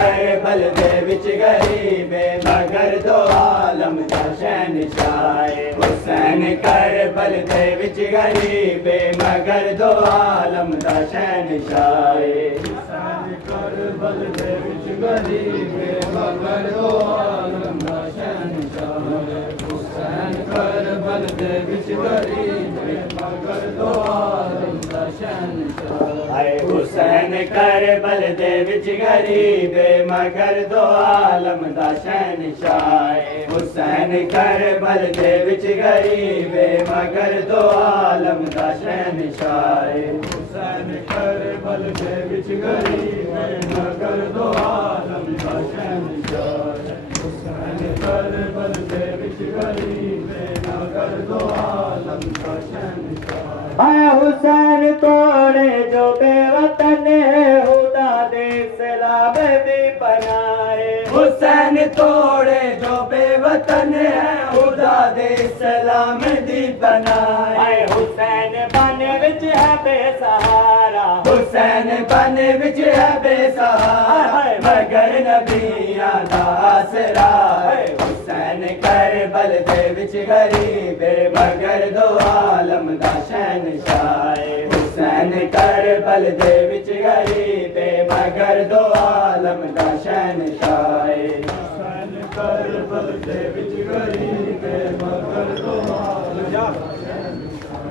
करबल दे विच गरीबे मगर दो आलम दा शहंशाह हुसैन करबल दे विच गरीबे मगर दो आलम दा शहंशाह हुसैन करबल दे विच गरीबे मगर दो आलम दा शहंशाह हुसैन करबल दे विच गरीबे मगर दो आलम दा शहंशाह हुसैन करबल दे विच गरीबे मगर दो आलम दा शहंशाह हुसैन करबल दे विच गरीबे मगर दो आलम दा शहंशाह हुसैन करबल दे विच गरीबे मगर दो आलम दा शहंशाह हुसैन करबल दे विच गरीबे मगर दो आलम दा शहंशाह हुसैन तोड़े जो बेवतन खुदा दे सलाम दी बनाए हुसैन तोड़े जो बेवतन है खुदा दे सलाम दी बनाए हुसैन बन विच है बेसहारा हुसैन बन विच है बेसहारा मगर नबियां दा आसरा हुसैन करबल दे विच गरीबे मगर दो आलम दा शहंशाह हुसैन करबल दे विच गरीबे मगर दो आलम दा शहंशाह हुसैन करबल दे विच गरीबे मगर दो आलम दा शहंशाह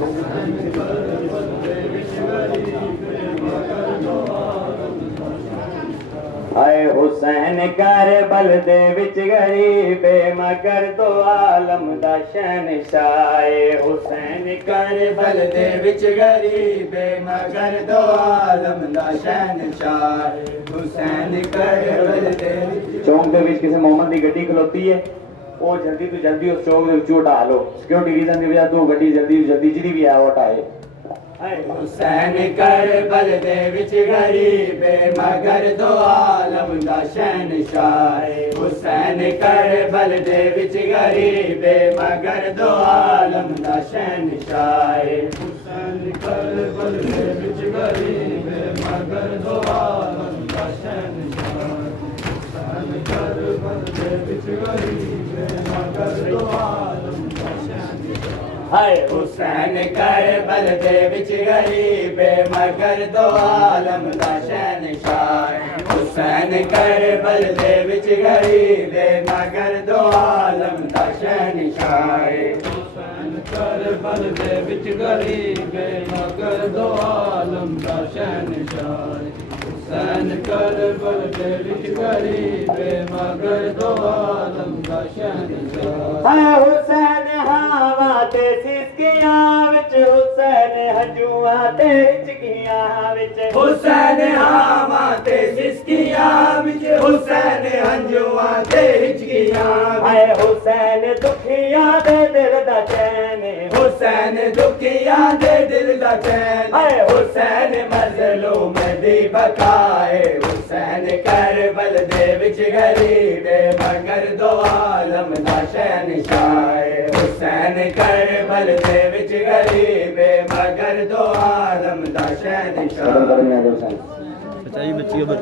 हुसैन करबल दे विच गरीबे मगर दो आलम दा शहंशाह हुसैन करबल दे विच गरीबे मगर दो आलम दा शहंशाह हुसैन करबल दे विच गरीबे मगर दो आलम दा शहंशाह हुसैन करबल दे चौक दे विच किसी मोहम्मद दी गड्डी खलोती है वो जल्दी तो जल्दी उस चौक दे विचों हटा लो सिक्योरिटी रीजन दी वजह तो गड्डी जल्दी जिहड़ी भी है वो हटाए हुसैन करबल दे विच गरीबे मगर दो आलम दा शहंशाह हुसैन करबल दे विच गरीबे मगर दो आलम दा शहंशाह हुसैन करबल दे विच गरीबे मगर दो आलम दा शहंशाह हुसैन करबल दे विच गरीबे मगर दो आलम दा शहंशाह हुसैन करबल दे विच गरीबे मगर दो आलम दा शहंशाह हुसैन करबल दे विच गरीबे मगर दो आलम दा शहंशाह हुसैन करबल दे विच गरीबे मगर दो आलम दा शहंशाह हुसैन करबल दे विच गरीबे मगर दो आलम दा शहंशाह हुसैन हावा ते सिसकियां विच हुसैन हंजुआ ते हिचकियां विच हुसैन हावा ते सिसकियां विच हुसैन हंजुआ ते हिचकियां हुसैन दुखियां दे दिल दा चैन हुसैन दुखियां दे दिल दा चैन हुसैन मज़लूम दी बकाए हुसैन करबल दे विच गरीबे मगर दो आलम दा शहंशाह हुसैन करबल दे विच गरीबे मगर दो आलम दा शहंशाह बच्ची को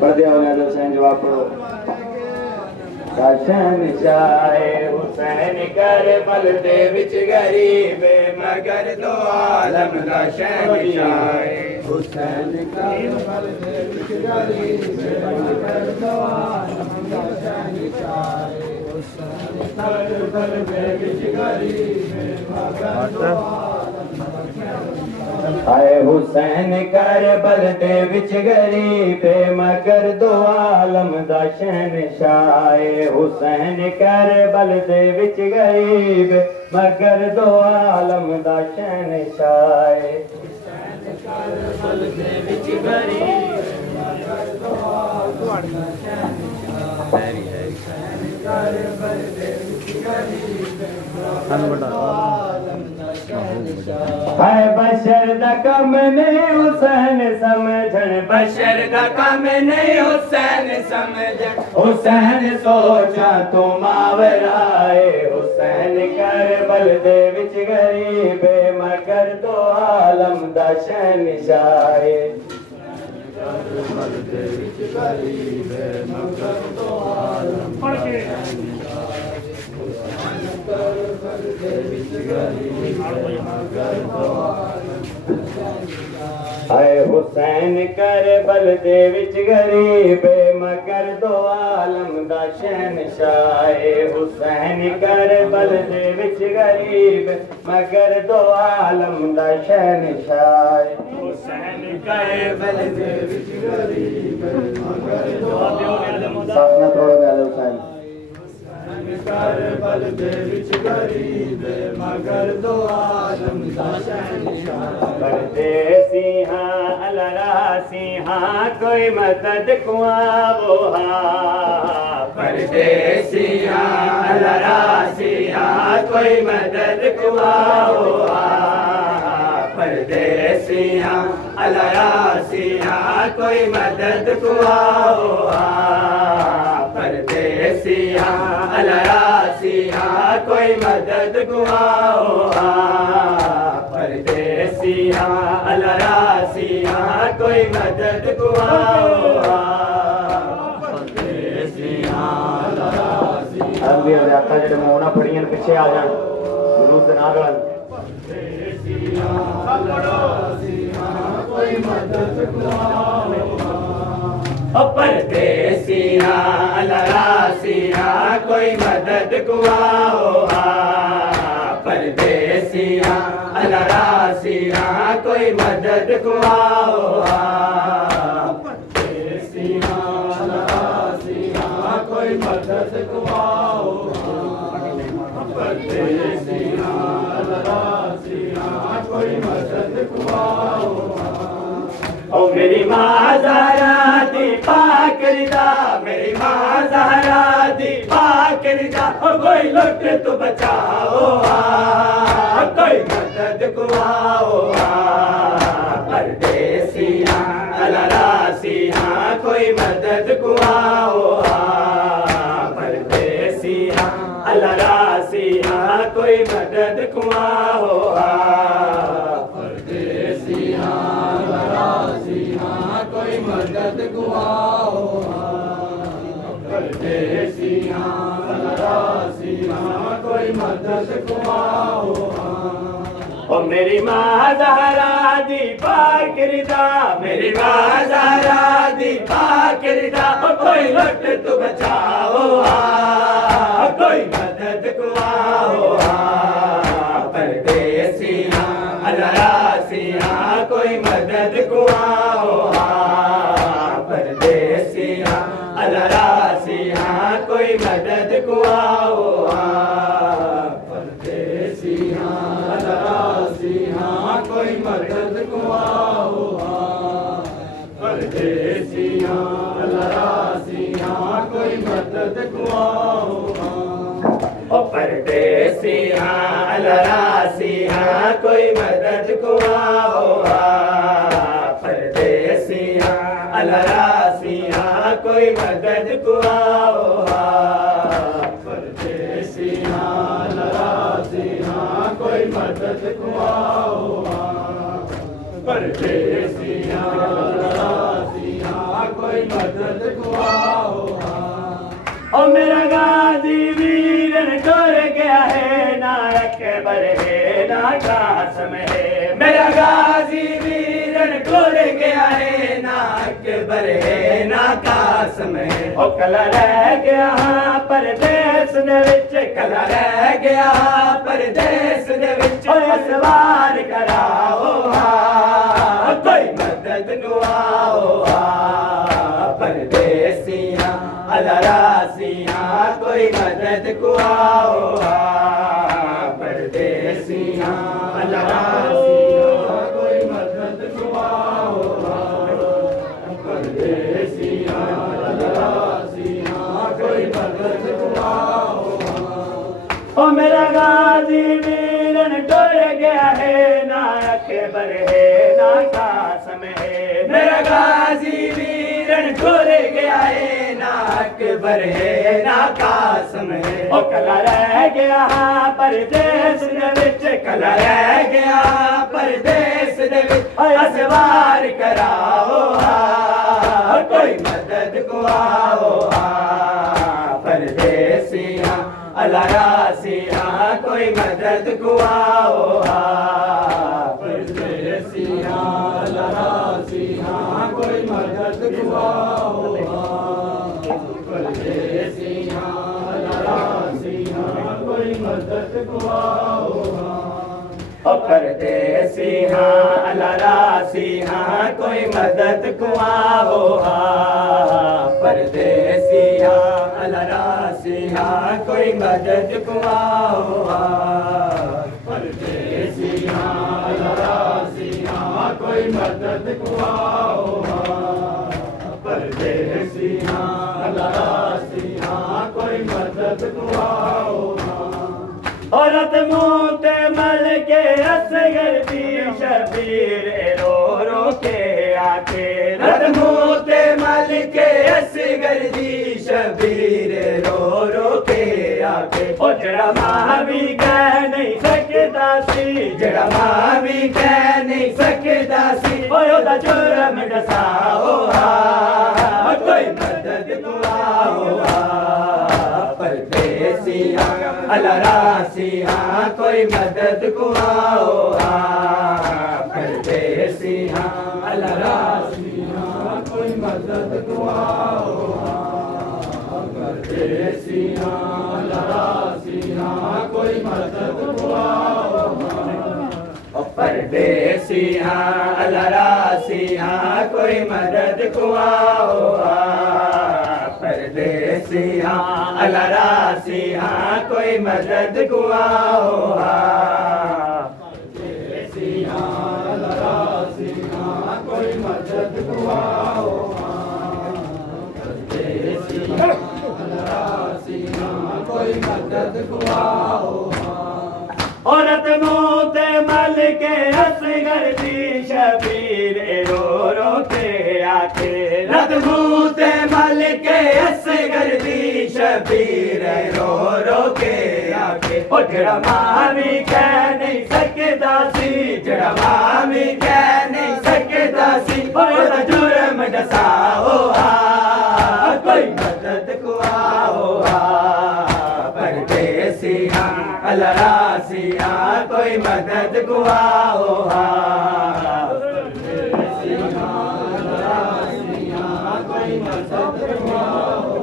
पढ़ दिया होगा हुसैन जवाब पढ़ो शहंशाह हुसैन करबल दे विच गरीबे मगर दो आलम दा शहंशाह हुसैन करबल दे विच गरीबे मगर दो आलम दा शहंशाह हुसैन करबल दे विच गरीबे मगर दो आलम दा शहंशाह हुसैन करबल दे विच गरीबे मगर दो आलम दा शहंशाह हुसैन करबल दे विच गरीबे मगर दो आलम दा शहंशाह हुसैन करबल दे विच गरीबे मगर दो आलम दा शहंशाह हुसैन करबल दे विच गरीबे मगर दो आलम दा शहंशाह बशर दा कम नहीं हुसैन समझण बशर दा कम नहीं हुसैन समझण हुसैन सोचा तू मावराए हुसैन करबल दे विच गरीबे मगर दो आलम दा शहंशाह आए हुसैन करबल दे विच गरीब मगर दो आलम दा शहनशाह हुसैन करबल दे विच गरीब मगर दो आलम दा शहनशाह हुसैन करबल दे विच गरीब मगर दो आलम साफना थोड़ा दे हुसैन करबल दे विच गरीब मगर दो आलम दा शहनशाह परदेसी हाँ अलरासी हाँ कोई मदद कुआ वो हाँ परदेसी हाँ अलरासी हाँ कोई मदद कुआ वो हाँ परदेसी हाँ अलरासी हाँ कोई मदद कुआ वो हाँ परदेसी हाँ अलरासी हाँ कोई मदद कुआ वो हाँ परदेसी हाँ अलरासी हाँ कोई मदद कुआ वो हाँ परदेसी हाँ अलरासी अभी आता जेडे मोना फड़ियां पीछे आ जान गुरु दे नाल परदेसी हाँ अलरासी हाँ कोई मदद कुआ वो परदेसी हाँ अलरासी हाँ कोई मदद कुआ वो परदेसी हाँ अलरासी हाँ कोई मदद कुआ वो परदेसी हाँ अलरासी हाँ कोई मदद कुआ वो परदेसी हाँ अलरासी हाँ कोई मदद कुआ वो ओ मेरी माँ ज़हरा दी पाक रिदा मेरी माँ ज़हरा दी पाक रिदा ओ कोई लुट तो बचाओ कोई मदद को आओ परदेसी हाँ अलरासी हाँ कोई मदद को आओ परदेसी हाँ अलरासी हाँ कोई मदद को आओ परदेसी हाँ अलरासी हाँ कोई मदद को आओ परदेसी हाँ अलरासी हाँ कोई मदद को आओ ओ मेरी माँ ज़हरा दी पाक रिदा मेरी माँ ज़हरा दी पाक रिदा ओ कोई लुट तो बचाओ कोई मदद को आओ परदेसी हाँ अलरासी हाँ कोई मदद को आओ परदेसी हाँ अलरासी हाँ कोई मदद को आओ परदेसी हाँ अलरासी हाँ कोई मदद को आओ परदेसी हाँ अलरासी हाँ कोई मदद को आओ ओ परदेसी हाँ अलरासी हाँ कोई मदद को आओ परदेसी हाँ अलरासी हाँ कोई मदद को आओ परदेसी हाँ अलरासी हाँ कोई मदद को आओ परदेसी हाँ अलरासी हाँ कोई मदद को आओ ओ मेरा गाजी वीरन डर गया है ना अकबर है ना कासम है मेरा गाजी वीरन डर गया है ना अकबर है ना कासम है ओ कला रह गया परदेस दे विच कला रह गया परदेस दे विच ओ सवार कराओ कोई मदद को आओ परदेसी अलरासी हाँ कोई मदद को आओ परदेसी हाँ अलरासी हाँ कोई मदद को आओ परदेसी हाँ अलरासी हाँ कोई मदद को आओ ओ मेरा गाजी वीरन डर गया है ना अकबर है ना कासम है मेरा गाजी वीरन डर गया है ना अकबर है ना कासम है ओ कला रह गया परदेस दे विच कला रह गया परदेस दे विच असवार कराओ कोई मदद को आओ परदेसियां अल्लाह रासियां कोई मदद को आओ परदेसियां अल्लाह रासियां कोई मदद को आओ परदेसियां अल्लाह रासियां कोई मदद को आओ परदेसियां अल्लाह रासियां कोई मदद को आओ परदेसियां अल्लाह रासियां कोई मदद को आओ परदेसियां अल्लाह रासियां कोई मदद को आओ परदेसियां अल्लाह रासियां कोई मदद को आओ औरत मुँह ते मल के असगर दी शबीर रो रो के आके रत मुँह ते मल के असगर दी शबीर रो रो के आके ओ जड़ा मां भी कह नहीं सकता सी जड़ा मां भी कह नहीं सकता सी ओदा जुर्म दसाओ कोई मदद को आओ परदेसियां अल्लाह रासियां कोई मदद को आओ परदेसियां अल्लाह रासियां कोई मदद को आओ परदेसियां अल्लाह रासियां कोई मदद को आओ परदेसियां अल्लाह रासियां कोई मदद को आओ परदेसियां अल्लाह रासियां कोई मदद को आओ परदेसियां अल्लाह रासियां कोई मदद को आओ परदेसियां अल्लाह रासियां कोई मदद को आओ औरत मुँह ते मल के असगर दी शबीर रो रो के आके रत मुँह ते मल के असगर दी शबीर रो रो के आके ओ जड़ा मां भी कह नहीं सकता सी जड़ा मां भी कह नहीं सकता सी ओदा जुर्म दसाओ कोई मदद को आओ परदेसियां अल्लाह रासियां कोई मदद को आओ परदेसियां अल्लाह रासियां कोई मदद को आओ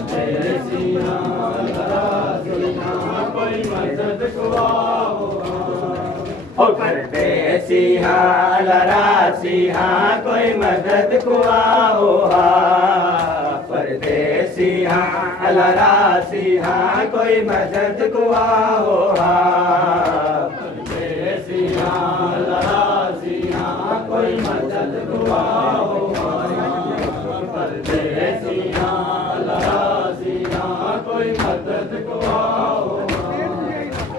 परदेसियां अल्लाह रासियां कोई मदद को आओ परदेसियां अल्लाह रासियां कोई मदद को आओ परदेसियां अल्लाह रासियां कोई मदद को आओ परदेसियां अल्लाह रासियां कोई मदद को आओ परदेसियां अल्लाह रासियां कोई मदद को आओ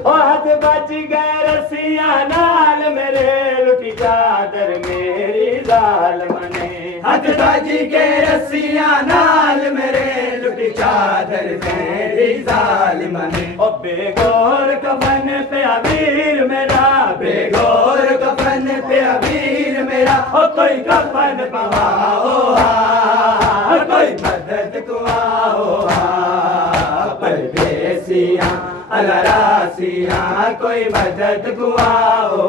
हाथ बच गए रसियां नाल मेरे लुटी चादर मेरी जालिम ने हाथ बच गए रसियां नाल मेरे लुटी चादर मेरी जालिम ने ओ बेगौर कफन पे अमीर मेरा बेगौर कफन पे अमीर मेरा ओ कोई कफन पवाओ कोई मदद को आओ परदेसियां अल्लाह रासियां कोई मदद को आओ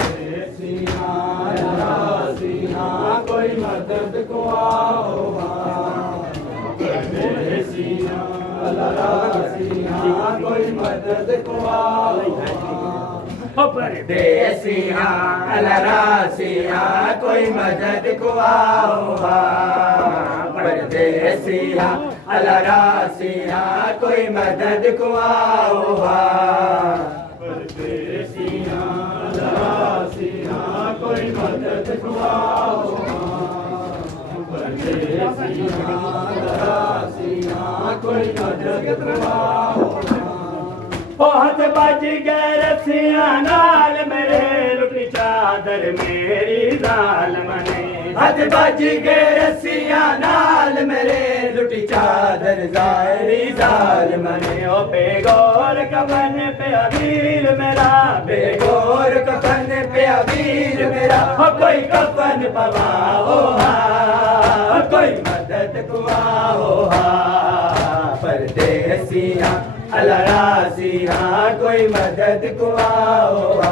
परदेसियां अल्लाह रासियां कोई मदद को आओ परदेसियां अल्लाह रासियां कोई मदद को आओ परदेसियां अल्लाह रासियां कोई मदद को आओ परदेसियां अल्लाह रासियां कोई मदद को आओ परदेसियां अल्लाह रासियां कोई मदद को आओ परदेसियां अल्लाह रासियां कोई मदद को आओ बहुत बज गए रसियां नाल मेरे लुटी चादर मेरी जालिम ने हथ बज के रस्सियां नाल मेरे लुटी चादर जारी जाल मने ओ बेगौर कफन पे अबीर मेरा बेगौर कफन पे अबीर मेरा हो कोई कफन पवाओ हा कोई मदद कुआओ हा परदेसियां अलरासियां कोई मदद कुआओ हा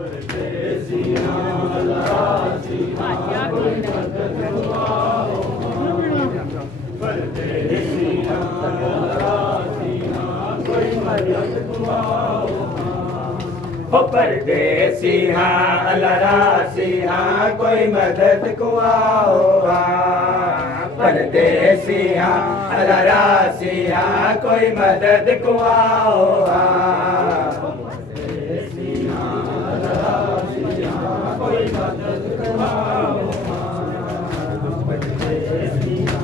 परदेसियां अलरासियां कोई मदद कुआओ परदेसियां अलरासियां कोई मदद कुआओ हो परदेसियां अलरासियां कोई मदद कुआओ परदेसियां अलरासियां कोई मदद कुआओ परदेसियां अलरासियां कोई मदद कुआओ परदेसियां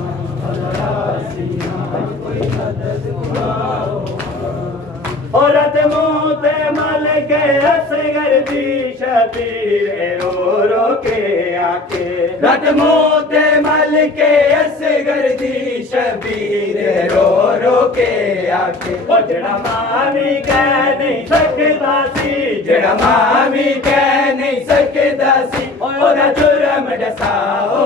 अलरासियां कोई मदद कुआओ औरत मुँह ते मल के असगर दी शबीर रो रो के आके रत मुँह ते मल के असगर दी शबीर रो रो के आके ओ जड़ा मावी कह नहीं सकदा सी जड़ा मावी कह नहीं सकदा सी ओदा जुर्म दसाओ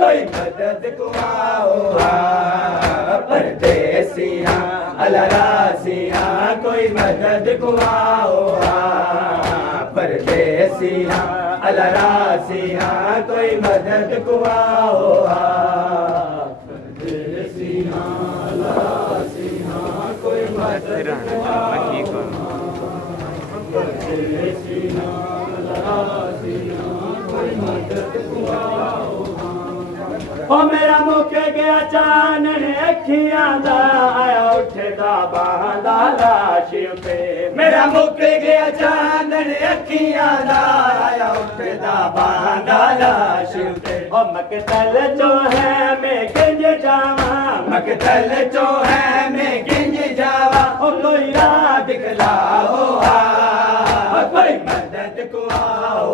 कोई मदद कुआओ परदेसियां अलरासियां कोई मदद कुआओ परदेसियां अलरासियां कोई मदद कुआओ परदेसियां अलरासियां कोई मदद कुआओ परदेसियां अलरासियां कोई मदद कुआओ ओ मेरा मुख गया चानन अखियां दा आया उठदा बांदा लाश पे मेरा मुख गया चानन अखियां दा आया उठदा बांदा लाश पे ओ मकतल जो है मैं किंज जावा मकतल जो है मैं किंज जावा ओ कोई राह दिखलाओ कोई मदद कुआओ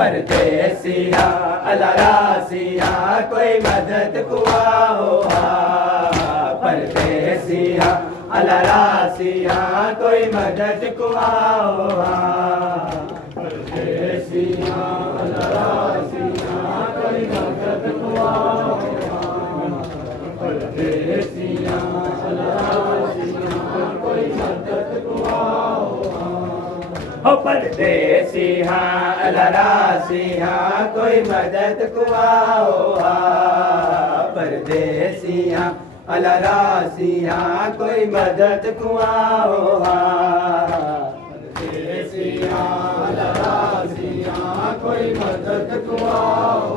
परदेसियां अलरासियां कोई मदद कुआओ परदेसियां अलरासियां कोई मदद कुआओ परदेसियां अलरासियां कोई मदद कुआओ परदेसियां अलरासियां कोई मदद कुआओ हो परदेसियां अलरासियां कोई मदद कुआओ परदेसियां अलरासियां कोई मदद कुआओ परदेसियां अलरासियां कोई मदद कुआओ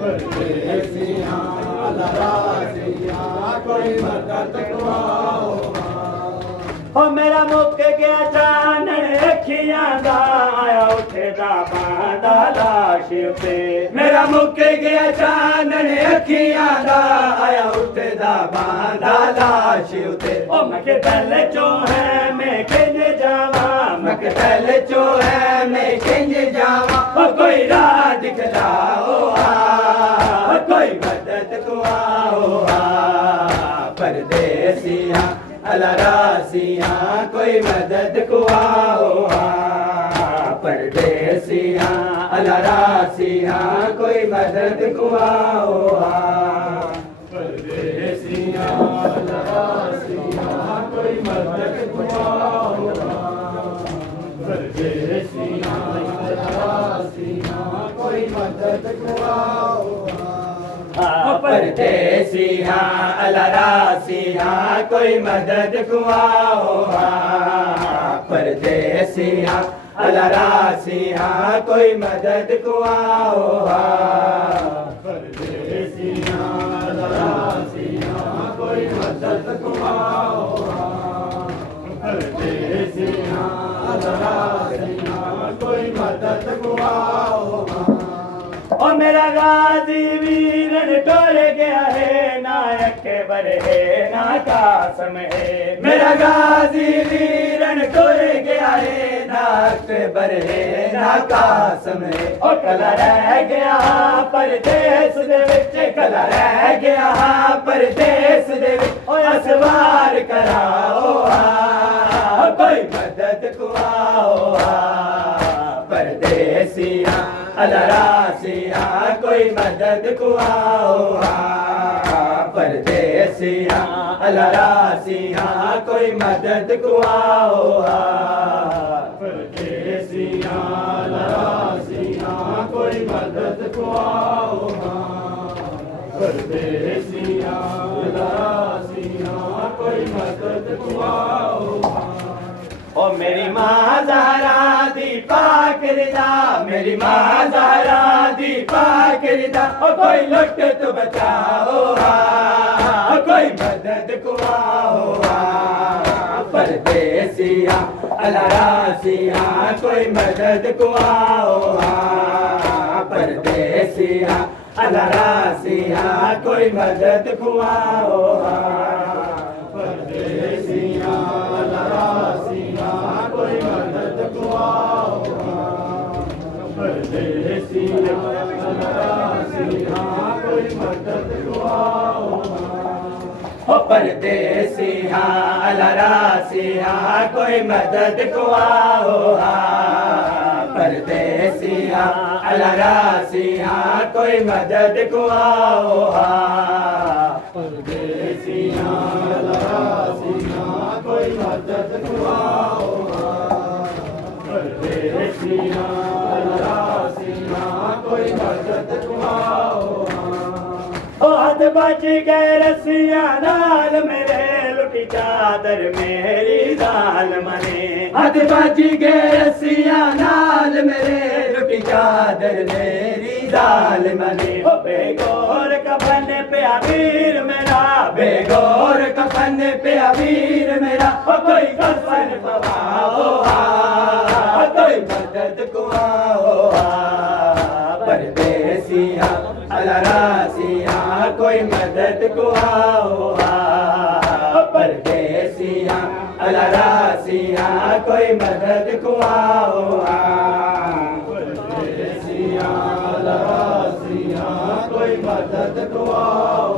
परदेसियां अलरासियां कोई मदद कुआओ ओ मेरा मुक गया चानन अखियां दा आया उठदा बांदा लाश पे मेरा मुक गया चानन अखियां दा आया उठदा बांदा लाश पे ओ मकतल चो है मैं किंज जावा मकतल चो है मैं किंज जावा ओ कोई राह दिखलाओ कोई मदद कुआओ परदेसियां अलरासियां कोई मदद कुआओ परदेसियां अलरासियां कोई मदद कुआओ परदेसियां अलरासियां कोई मदद कुआओ परदेसियां अलरासियां कोई मदद कुआओ परदेसियां अलरासियां कोई मदद कुआओ परदेसियां अलरासियां कोई मदद कुआओ परदेसियां अलरासियां कोई मदद कुआओ परदेसियां अलरासियां कोई मदद कुआओ ओ मेरा गाजी वीरन टोर गया है ना अकबर है ना कासम है मेरा गाजी वीर पूरन टुर गया है ना अकबर है ना कासम है ओ कला रह गया परदेस दे विच कला रह गया परदेस दे विच ओ असवार कराओ कोई मदद को आओ परदेसिया अलरासिया कोई मदद को आओ परदेसिया अलरासिया कोई मदद को आओ परदेसिया अलरासिया कोई मदद को आओ परदेसिया अलरासिया कोई मदद को आओ ओ मेरी माँ ज़हरा दी पाक रिदा मेरी माँ ज़हरा दी पाक रिदा ओ कोई लुट तो बचाओ कोई मदद को आओ परदेसिया अलरासिया कोई मदद को आओ परदेसिया अलरासिया कोई मदद को आओ परदेसिया अलरासिया कोई मदद को आओ परदेसिया अलरासिया कोई मदद को आओ ओ परदेसिया अलरासिया कोई मदद को आओ परदेसिया अलरासिया कोई मदद को आओ परदेसिया अलरासिया कोई मदद को आओ परदेसिया अलरासिया कोई मदद को आओ ओ हद बच गए रसिया नाल मेरे लुटी चादर मेरी जाल मने हद बच गए रसिया नाल मेरे लुटी चादर मेरी जाल मने ओ बेगोर कफन पे अमीर मेरा बेगोर कफन पे अमीर मेरा ओ कोई कफन पवाओ कोई मदद को आओ परदेसिया अलरासिया कोई मदद को आओ परदेसिया अलरासिया कोई मदद को आओ परदेसिया अलरासिया कोई मदद को आओ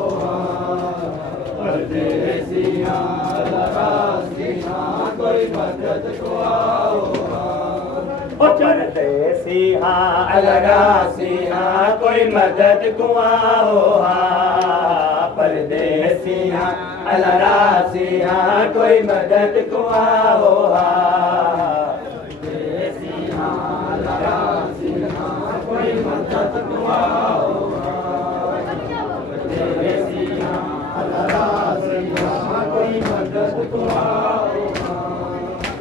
परदेसिया अलरासिया कोई मदद को आओ ओ परदेसिया अलरासिया कोई मदद को आओ परदेसिया अलरासिया कोई मदद को आओ परदेसिया अलरासिया कोई मदद को आओ परदेसिया अलरासिया कोई मदद को आओ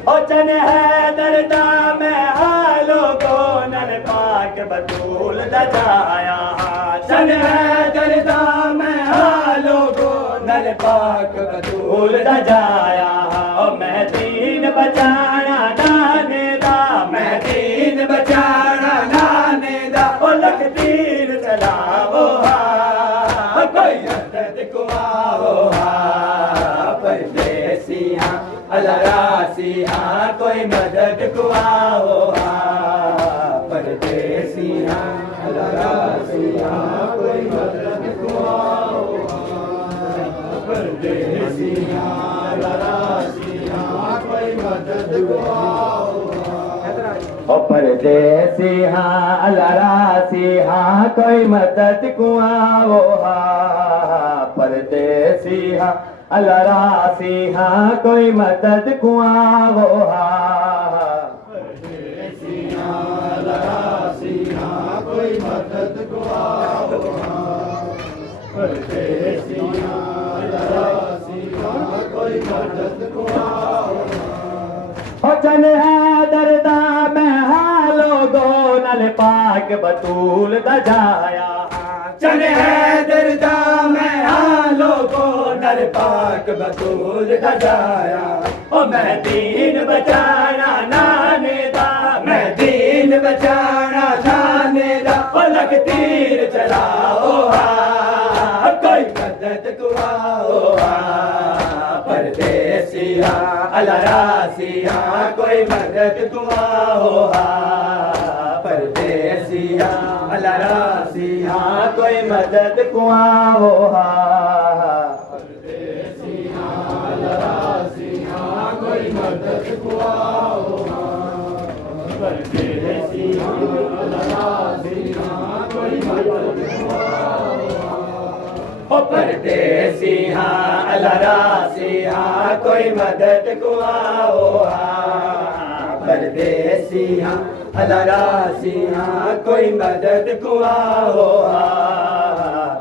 ओ चन है दर्दा में हालो को नल पाक बतूल दजाया चन है दर्दा में हालो को नल पाक बतूल दजाया ओ मैं दीन बचाना नाने दा मैं दीन बचाना नाने दा ओ लख तीर चलाओ कोई मदद को आओ परदेसिया अलरासिया कोई मदद को आओ परदेसिया अलरासिया कोई मदद को आओ परदेसिया अलरासिया कोई मदद को आओ ओ परदेसिया अलरासिया कोई मदद को आओ परदेसिया अलरासिया कोई मदद को आओ परदेसिया अलरासिया कोई मदद को आओ परदेसिया अलरासिया कोई मदद को आओ ओ चन है दर्दा में हालो गो नल पाक बतूल दजाया चन है दर्दा में हालो गो नल पाक बतूल दजाया ओ मैं दीन बचाना नाने दा मैं दीन बचाना नाने दा ओ लग तीर चलाओ कोई मदद को आओ परदेसिया अलरासिया कोई मदद कुआ हो हा परदेसिया अल्लाह रासिया कोई मदद कुआ हो हा परदेसिया अल्लाह रासिया कोई मदद कुआ हो हा परदेसिया अल्लाह रासिया कोई मदद कुआ हो परदेसिया अल्लाह रासिया कोई मदद कुआ हो परदेसिया अल्लाह रासिया कोई मदद कुआ हो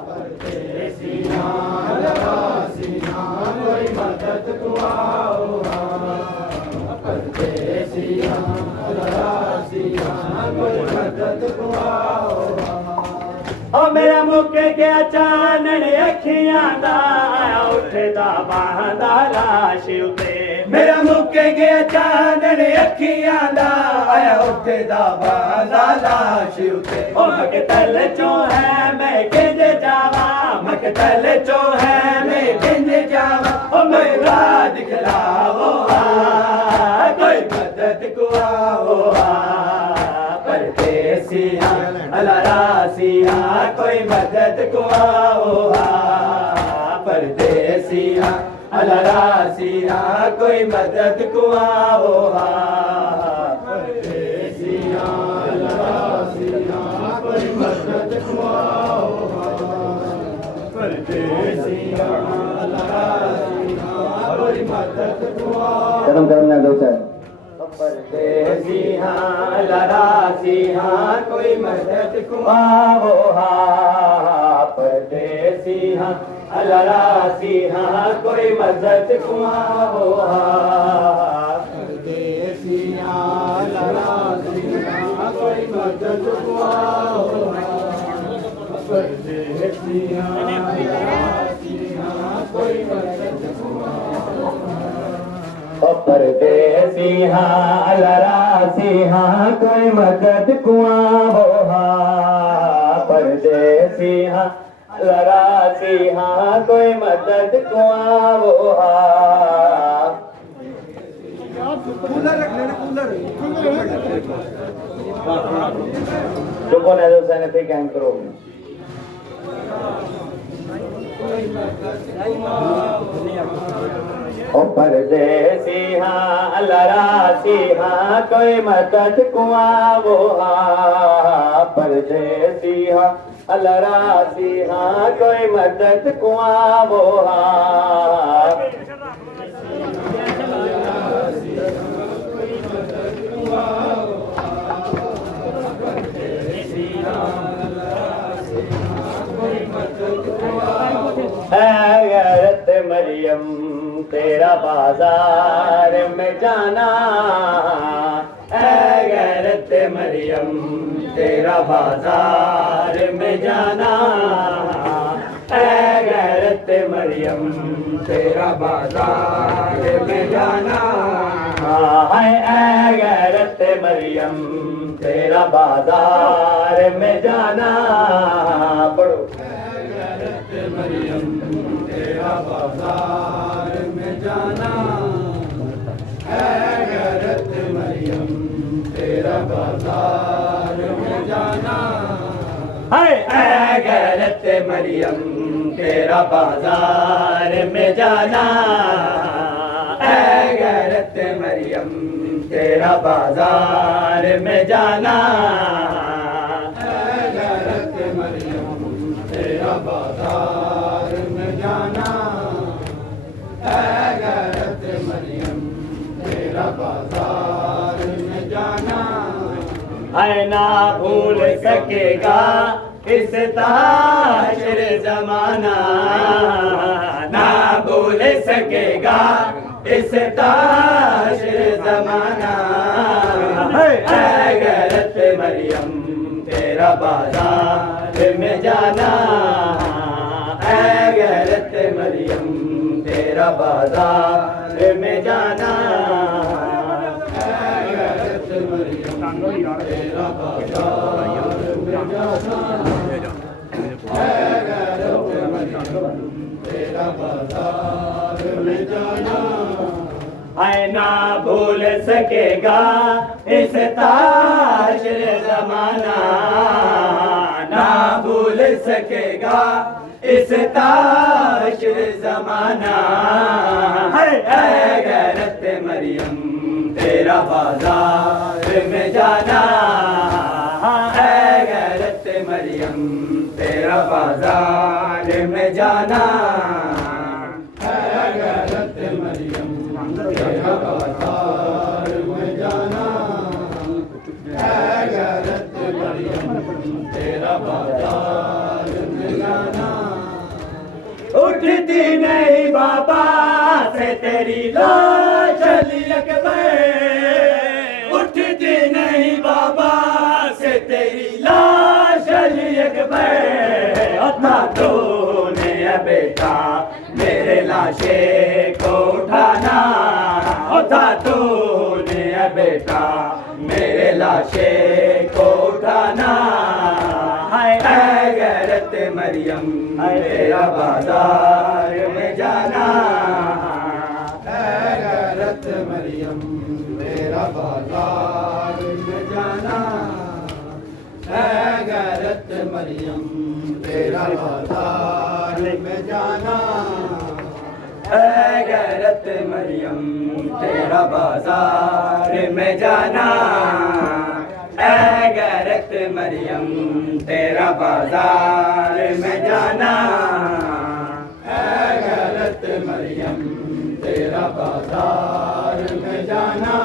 परदेसिया अल्लाह रासिया कोई मदद कुआ हो परदेसिया अल्लाह रासिया कोई मदद कुआ हो ओ मेरा मुके गया चानन अखियां दा उठदा बांदा लाश उते मेरा मुके गया चानन अखियां दा आया उठदा बांदा लाश उते ओ मकतल चो है मैं किंज जावा मकतल चो है मैं किंज जावा ओ मेरा दिखलाओ कोई मदद कुआ हो परदेसिया अल्लाह रासिया कोई मदद कुआ हो परदेसिया अल्लाह रासिया कोई मदद कुआ हो परदेसिया अल्लाह रासिया कोई मदद कुआ हो परदेसिया अल्लाह रासिया कोई मदद कुआ कदम करना दो सर परदेसिया अल्लाह रासिया कोई मदद कुआ हो परदेसिया अल्लाह रासिया कोई मदद कुआ हो परदेसिया अल्लाह रासिया कोई मदद कुआ हो परदेसिया अल्लाह रासिया कोई मदद कुआ परदेसिया अल्लाह रासिया कोई मदद कुआ हो परदेसिया अल्लाह रासिया कोई मदद कुआ हो कूलर रख लेना कूलर जो कौन है दोस्त ने फिर कैंप करो ओ परदेसिया अल्लाह रासिया कोई मदद कुआ वो परदेसिया अल्लाह रासिया कोई मदद कुआ वो गैरत मरियम तेरा बाजार में जाना गैरत मरियम तेरा बाजार में जाना गैरत मरियम तेरा बाजार में जाना है गैरत मरियम तेरा बाजार में जाना पढ़ो मरियम तेरा बाजार में जाना है गैरत मरियम तेरा बाजार में जाना है गैरत मरियम तेरा बाजार में जाना है गैरत मरियम तेरा बाजार में जाना है गैरत मरियम तेरा बाजार में जाना है गैरत मरियम तेरा बाजार में जाना है ना भूल सकेगा इस ताशर जमाना ना भूल सकेगा इस ताशर जमाना है गैरत मरियम तेरा बाजार में जाना है गैरत मरियम तेरा बाजार में जाना है गैरत मरियम तेरा बाजार में जाना है गैरत मरियम तेरा बाजार में जाना है ना भूल सकेगा इस ताशर जमाना, ना भूल सकेगा इस ताशर जमाना। है गैरत मरियम तेरा बाजार में जाना, है गैरत मरियम तेरा बाजार में जाना, है गैरत मरियम तेरा बाजार में जाना, है गैरत मरियम तेरा बाजार में जाना। उठती नहीं बाबा से तेरी लाश अली अकबर, उठती नहीं बाबा से तेरी लाश अली अकबर। अता तूने बेटा मेरे लाशे को उठाना, अता तूने बेटा मेरे लाशे को उठाना। है गैरत मरियम तेरा बाजार में जाना, है गैरत मरियम तेरा बाजार में जाना, है गैरत मरियम तेरा बाजार में जाना, है गैरत मरियम तेरा बाजार में जाना, है गैरत मरियम तेरा बाजार में जाना, है गैरत मरियम तेरा बाजार में जाना,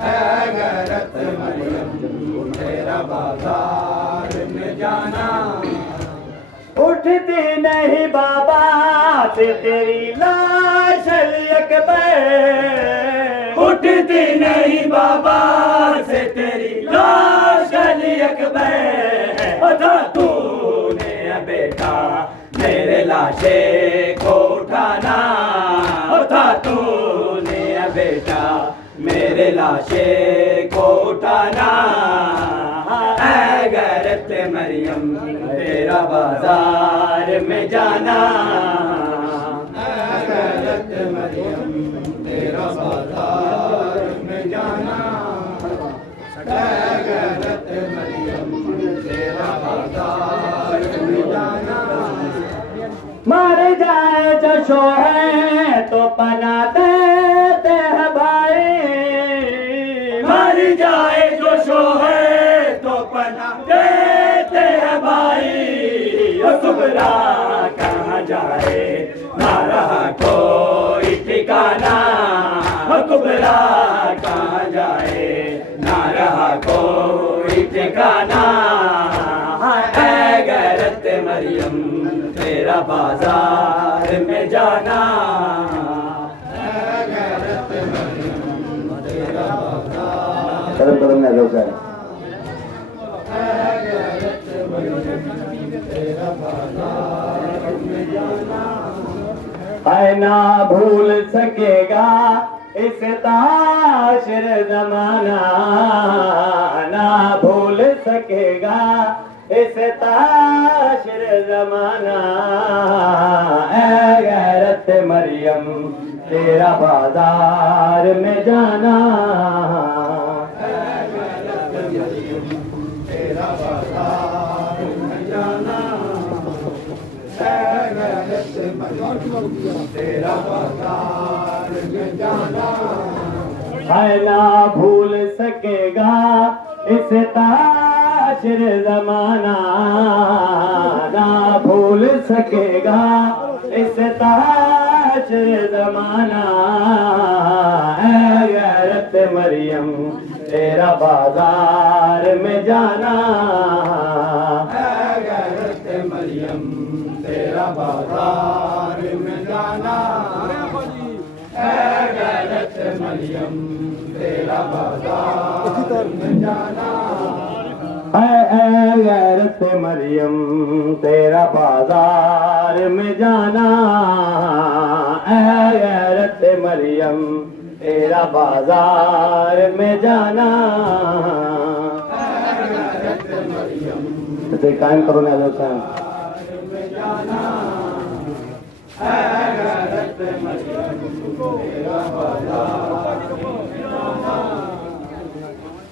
है गैरत मरियम तेरा बाजार में जाना। उठती नहीं बाबा से तेरी लाश अली अकबर, उठती नहीं बाबा से तेरी लाश अली अकबर। अता तूने बेटा मेरे लाशे को उठाना, अता तूने बेटा मेरे लाशे को उठाना। है गैरत मरियम तेरा बाजार में जाना, है गैरत मरियम तेरा बाजार में जाना, है गैरत मरियम तेरा बाजार में जाना। मर जाए जो शोहर तो पना देते हैं भाई, मर जाए जो शोहर तो पना देते हैं भाई। ओ सुबरा कहाँ जाए ना रहा कोई ठिकाना, ओ कुबरा कहाँ जाए ना रहा कोई ठिकाना। है गैरत मरियम तेरा बाजार में जाना, है गैरत मरियम तेरा बाजार कदम कदम में लोग हैं। है गैरत मरियम तेरा बाजार में जाना। है ना भूल सकेगा इस ताशर जमाना, ना भूल सकेगा इस ताशर जमाना। है गैरत मरियम तेरा बाजार में जाना, है गैरत मरियम तेरा बाजार में जाना, है गैरत मरियम तेरा बाजार में जाना। है ना भूल सकेगा इस ताशर जमाना, ना भूल सकेगा इस ताशर जमाना। है गैरत मरियम तेरा बाजार में जाना, है गैरत मरियम तेरा बाजार में जाना, है गैरत मरियम तेरा बाजार में जाना। है गैरत मरियम तेरा बाजार में जाना, है गैरत मरियम तेरा बाजार में जाना। इसे कायम करो ना लोग गैरत मरियम तेरा बाजार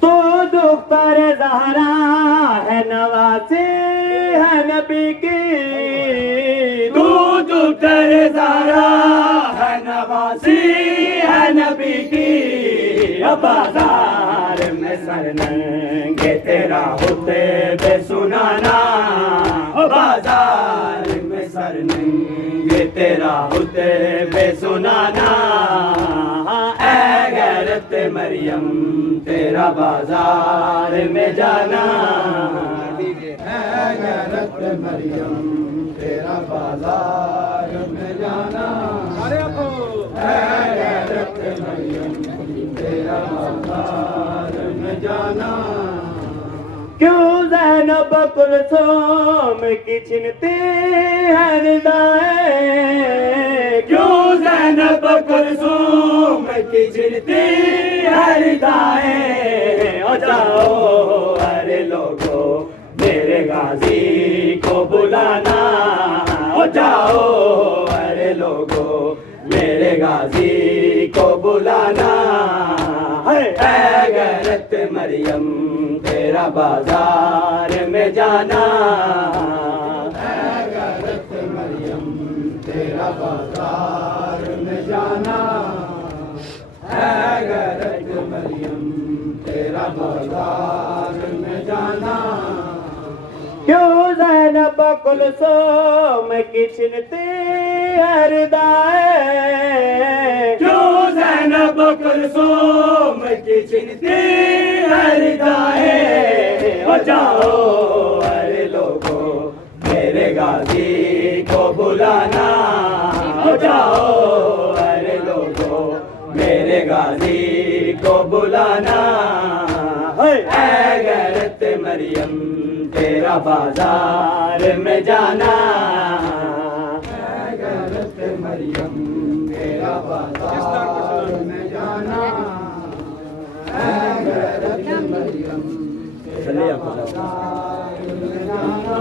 तू दुख्तर ज़हरा है नवासी है नबी की तू दुख्तर ज़हरा है नवासी है नबी की बाजार में सरनंगे तेरा होते बेसुनाना बाजार में सरनंगे तेरा होते बेसुनाना ऐ गैरत मरियम तेरा बाजार में जाना ऐ गैरत मरियम तेरा बाजार में जाना ऐ गैरत मरियम तेरा बाजार में जाना क्यों ज़ैनब कुलसूम की छिनती है निदाएं क्यों ज़ैनब कुलसूम की छिनती है निदाएं ओ जाओ अरे लोगो मेरे गाजी को बुलाना ओ जाओ अरे लोगो मेरे गाजी को बुलाना ऐ गैरत मरियम तेरा बाजार में जाना ऐ गैरत मरियम तेरा बाजार में जाना ऐ गैरत मरियम तेरा बाजार में जाना क्यों ज़ैनब कुलसूम की छिनती है निदाएं क्यों ज़ैनब कुलसूम की छिनती है निदाएं हो जाओ अरे लोगो मेरे गाजी को बुलाना हो जाओ अरे लोगो मेरे गाजी को बुलाना ऐ गैरत मरियम तेरा बाजार में जाना ऐ गैरत मरियम तेरा बाजार में जाना ऐ गैरत मरियम तेरा बाजार में जाना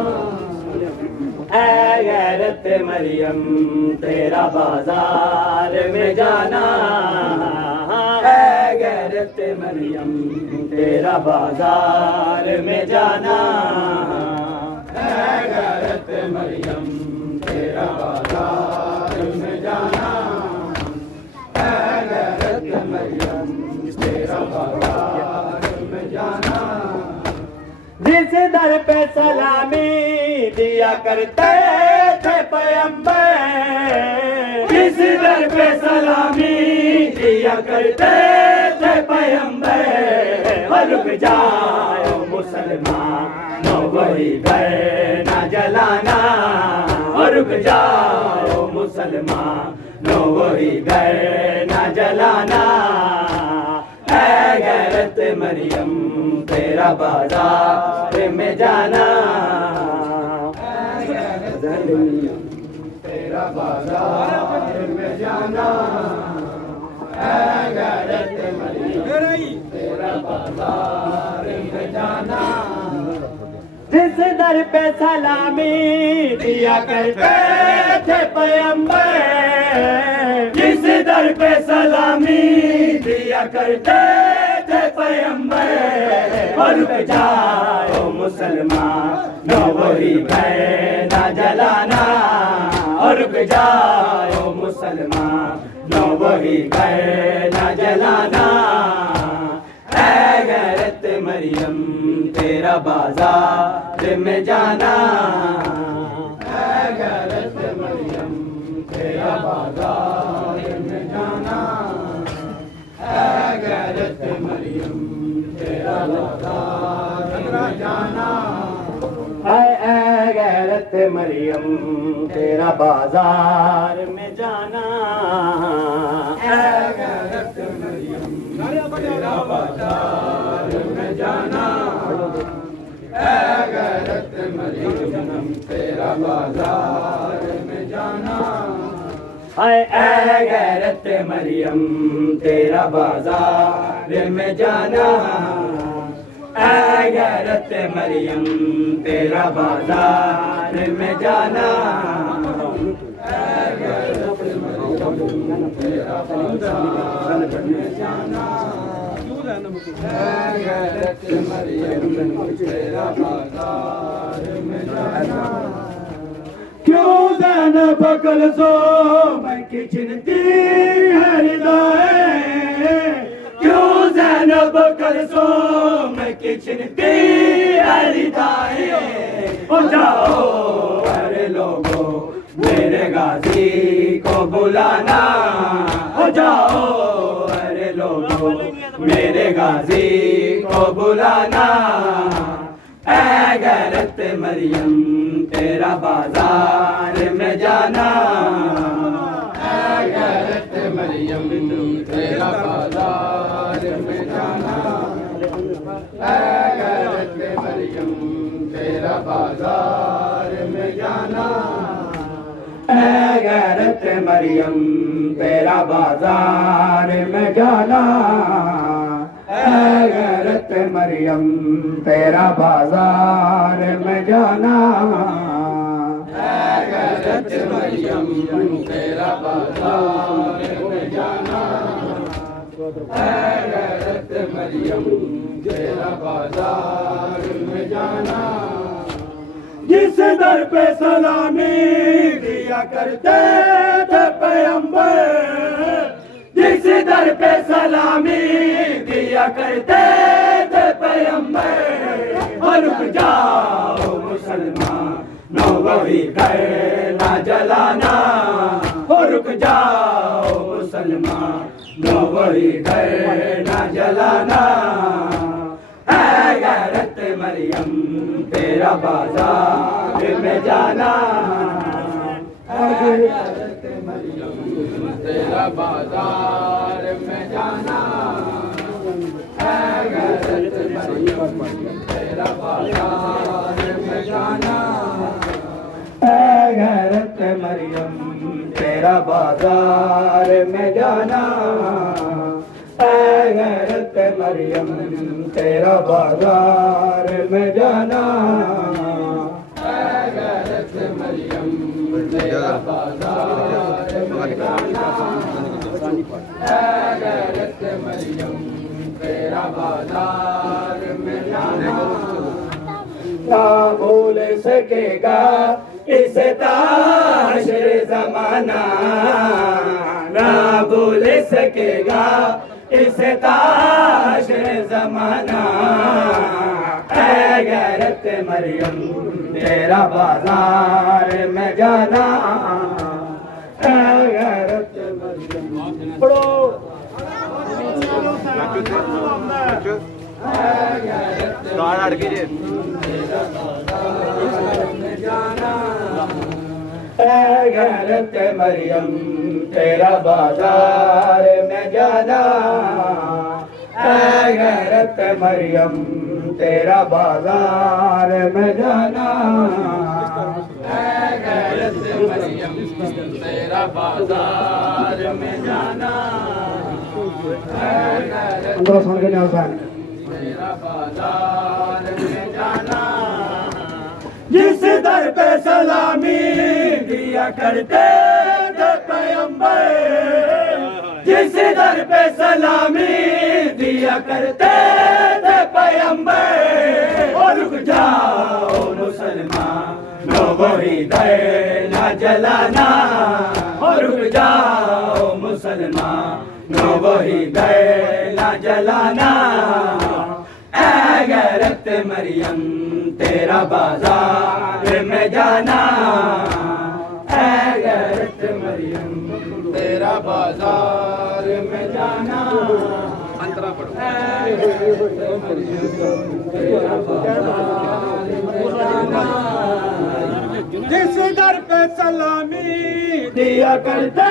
ऐ गैरत मरियम तेरा बाजार में जाना ऐ गैरत मरियम तेरा बाजार में जाना ऐ गैरत मरियम तेरा बाजार में जाना ऐ गैरत मरियम तेरा बाजार में जाना जिस दर पे सलामी दिया करते थे पैगंबर जिस दर पे सलामी दिया करते थे पैगंबर रुक जाओ मुसलमान वही घर न जलाना रुक जाओ मुसलमान वही घर न जलाना ऐ गैरत मरियम तेरा बाजार में जाना ऐ गैरत मरियम तेरा बाजार में जाना ऐ गैरत मरियम तेरा बाजार में जाना जिस दर पे सलामी दिया करते थे पैगंबर जिस दर पे सलामी दिया करते थे पैगंबर रुक जाओ मुसलमान वही घर न जलाना रुक जाओ मुसलमान वही घर न जलाना ऐ गैरत मरियम तेरा बाजार में जाना ऐ गैरत मरियम तेरा बाजार में जाना ऐ गैरत मरियम तेरा बाजार में जाना ऐ गैरत मरियम तेरा बाजार में जाना ऐ गैरत मरियम तेरा बाजार में जाना ऐ गैरत मरियम तेरा बाजार में जाना ऐ गैरत मरियम तेरा बाजार में जाना ऐ गैरत मरियम तेरा बाजार में जाना ऐ क्यों ज़ैनब कुलसूम की चिंती है रिदाए, क्यों ज़ैनब कुलसूम की चिंती है रिदाए। हो जाओ अरे लोगों मेरे गाजी को बुलाना, हो जाओ अरे लोगों मेरे गाजी को बुलाना। ऐ गैरत मरियम तेरा बाजार में जाना, ऐ गैरत मरियम तेरा बाजार में जाना, ऐ गैरत मरियम तेरा बाजार में जाना, ऐ गैरत मरियम तेरा बाजार में जाना, ऐ गैरत मरियम तेरा बाजार में जाना, ऐ गैरत मरियम तेरा बाजार में जाना, ऐ गैरत मरियम तेरा बाजार में जाना। जिस दर पे सलामी दिया करते थे पैगंबर, जिस दर पे सलामी दिया करते थे पैगंबर। और रुक जाओ मुसलमानों वही घर ना जलाना, और रुक जाओ मुसलमानों वही घर ना जलाना। ऐ गैरत मरियम तेरा बाजार में जाना, ऐ गैरत मरियम तेरा बाजार में जाना, ऐ गैरत मरियम तेरा बाजार में जाना, ऐ गैरत मरियम तेरा बाजार में जाना, ऐ गैरत मरियम तेरा बाजार में जाना, ऐ गैरत मरियम तेरा बाजार में जाना, ऐ गैरत मरियम तेरा बाजार में जाना। ना भूल सकेगा इसे ताशर ज़माना, ना भूल सकेगा इसे ताशर ज़माना। ऐ गैरत मरियम तेरा बाजार में जाना, ऐ गैरत मरियम पढ़ो। ऐ गैरत मरियम तेरा बाजार में जाना, ऐ गैरत मरियम तेरा बाजार में जाना, ऐ गैरत मरियम तेरा बाजार में जाना, ऐ गैरत तेरा बाजार में जाना। जिस दर पे सलामी दिया करते थे पैगंबर, जिस दर पे सलामी दिया करते थे पैगंबर। और रुक जाओ मुसलमानों वही दर ना जलाना, और रुक जाओ मुसलमानों वही दर ना जलाना। ऐ गैरत मरियम तेरा बाजार में जाना, ऐ गैरत मरियम तेरा बाजार में जाना, अंतरा पढ़ो। ऐ गैरत मरियम तेरा बाजार में जाना। जिस दर पे सलामी दिया करते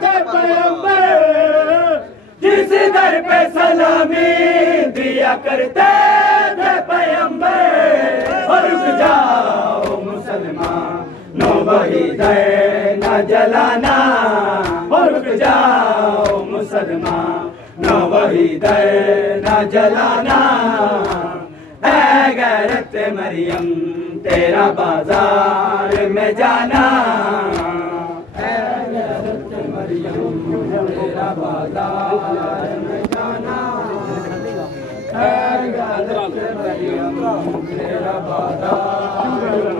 थे पैगंबर, जिस दर पे सलामी दिया करते थे पैगंबर। और रुक जाओ मुसलमानों वही दर ना जलाना, और रुक जाओ मुसलमानों वही दर ना जलाना। ऐ गैरत मरियम तेरा बाजार में जाना, ऐ गैरत मरियम मरियम तेरा बाजार में जाना है, हजरत मरियम तेरा बाजार